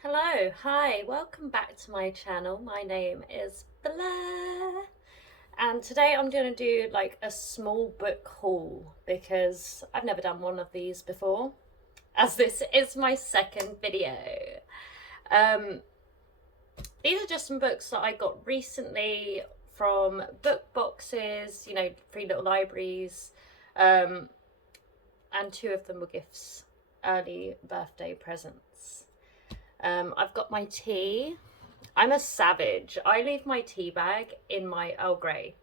Hello, hi, welcome back to my channel. My name is Blair, and today I'm going to do like a small book haul because I've never done one of these before, as this is my second video. Um, these are just some books that I got recently from book boxes, free little libraries, um, and two of them were gifts, early birthday presents. I've got my tea. I'm a savage. I leave my tea bag in my Earl Grey.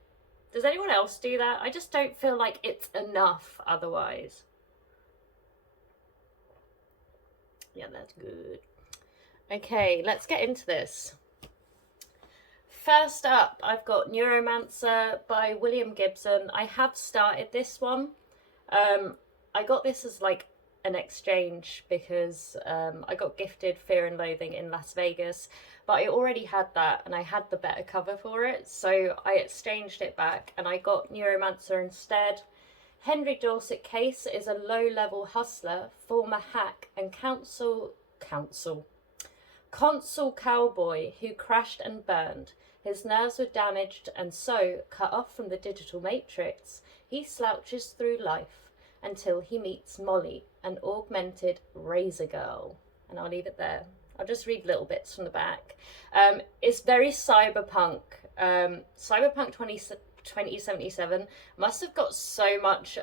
Does anyone else do that? I just don't feel like it's enough otherwise. Yeah, that's good. Okay, let's get into this. First up, I've got Neuromancer by William Gibson. I have started this one. I got this as like an exchange because I got gifted Fear and Loathing in Las Vegas, but I already had that and I had the better cover for it, so I exchanged it back and I got Neuromancer instead. Henry Dorset Case is a low-level hustler, former hack and consul cowboy who crashed and burned. His nerves were damaged and so, cut off from the digital matrix, he slouches through life until he meets Molly, an augmented razor girl. And I'll leave it there. I'll just read little bits from the back. It's very cyberpunk. Cyberpunk 2077 must have got so much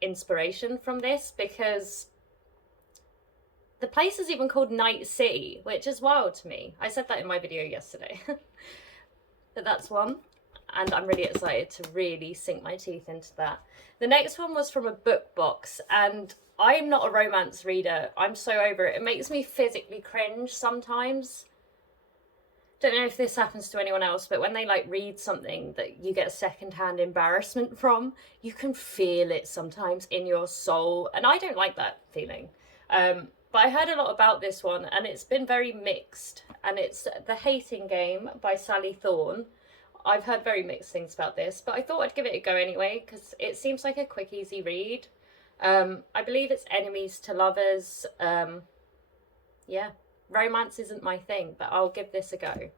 inspiration from this because the place is even called Night City, which is wild to me. I said that in my video yesterday. But that's one. And I'm really excited to really sink my teeth into that. The next one was from a book box, and I'm not a romance reader. I'm so over it. It makes me physically cringe sometimes. Don't know if this happens to anyone else, but when they like read something that you get secondhand embarrassment from, you can feel it sometimes in your soul, and I don't like that feeling. But I heard a lot about this one, and it's been very mixed. And it's The Hating Game by Sally Thorne. I've heard very mixed things about this, but I thought I'd give it a go anyway because it seems like a quick, easy read. I believe it's enemies to lovers. Yeah, romance isn't my thing, but I'll give this a go.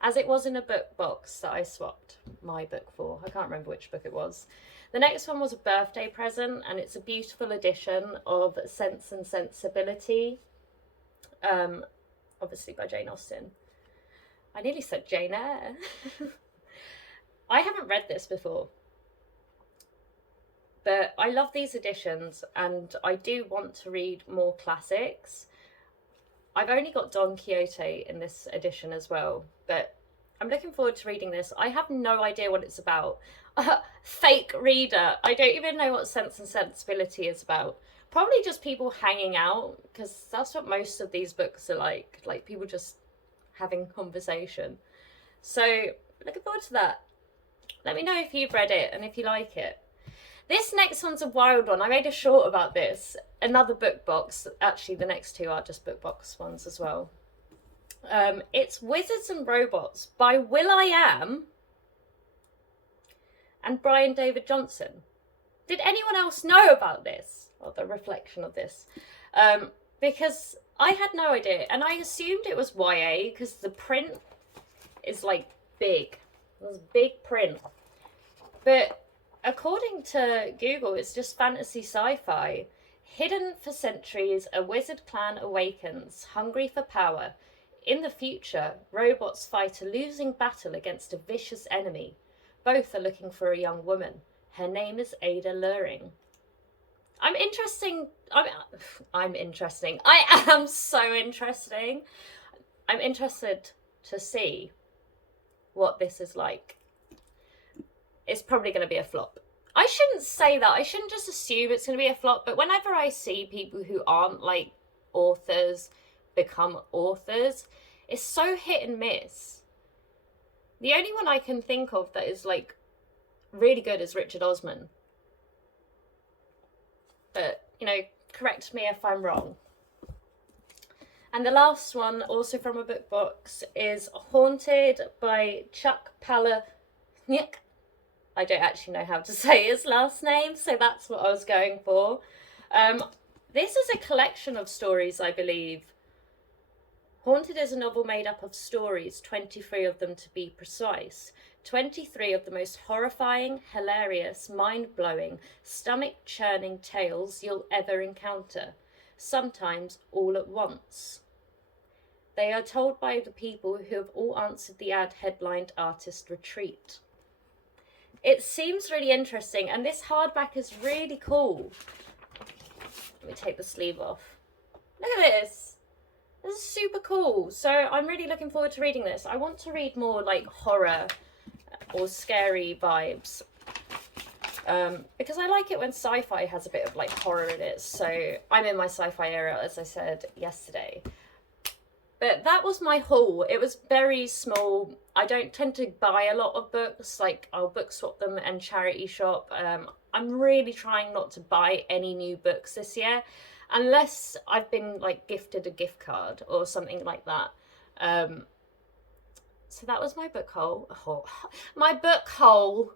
As it was in a book box that I swapped my book for. I can't remember which book it was. The next one was a birthday present, and it's a beautiful edition of Sense and Sensibility, obviously by Jane Austen. I nearly said Jane Eyre. I haven't read this before, but I love these editions and I do want to read more classics. I've only got Don Quixote in this edition as well, but I'm looking forward to reading this. I have no idea what it's about. Fake reader. I don't even know what Sense and Sensibility is about. Probably just people hanging out, because that's what most of these books are like people just having conversation. So looking forward to that. Let me know if you've read it and if you like it. This next one's a wild one. I made a short about this. Another book box. Actually, the next two are just book box ones as well. It's Wizards and Robots by will.i.am and Brian David Johnson. Did anyone else know about this? Or the reflection of this? Because I had no idea. And I assumed it was YA because the print is like big. There's big print. But according to Google, it's just fantasy sci-fi. Hidden for centuries, a wizard clan awakens, hungry for power. In the future, robots fight a losing battle against a vicious enemy. Both are looking for a young woman. Her name is Ada Luring. I'm interesting. I am so interesting. I'm interested to see what this is like. It's probably going to be a flop. I shouldn't say that. I shouldn't just assume it's going to be a flop, but whenever I see people who aren't like authors become authors, it's so hit and miss. The only one I can think of that is like really good is Richard Osman. But, correct me if I'm wrong. And the last one, also from a book box, is Haunted by Chuck Palahniuk. I don't actually know how to say his last name, so that's what I was going for. This is a collection of stories, I believe, Haunted is a novel made up of stories, 23 of them to be precise. 23 of the most horrifying, hilarious, mind-blowing, stomach-churning tales you'll ever encounter. Sometimes all at once. They are told by the people who have all answered the ad headlined Artist Retreat. It seems really interesting, and this hardback is really cool. Let me take the sleeve off. Look at this. This is super cool. So I'm really looking forward to reading this. I want to read more like horror or scary vibes. Because I like it when sci-fi has a bit of like horror in it. So I'm in my sci-fi era, as I said yesterday. But that was my haul. It was very small. I don't tend to buy a lot of books. Like, I'll book swap them and charity shop. I'm really trying not to buy any new books this year, unless I've been like gifted a gift card or something like that. So that was my book haul. My book haul.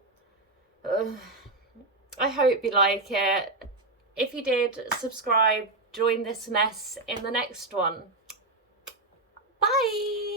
I hope you like it. If you did, subscribe, join this mess in the next one. Bye!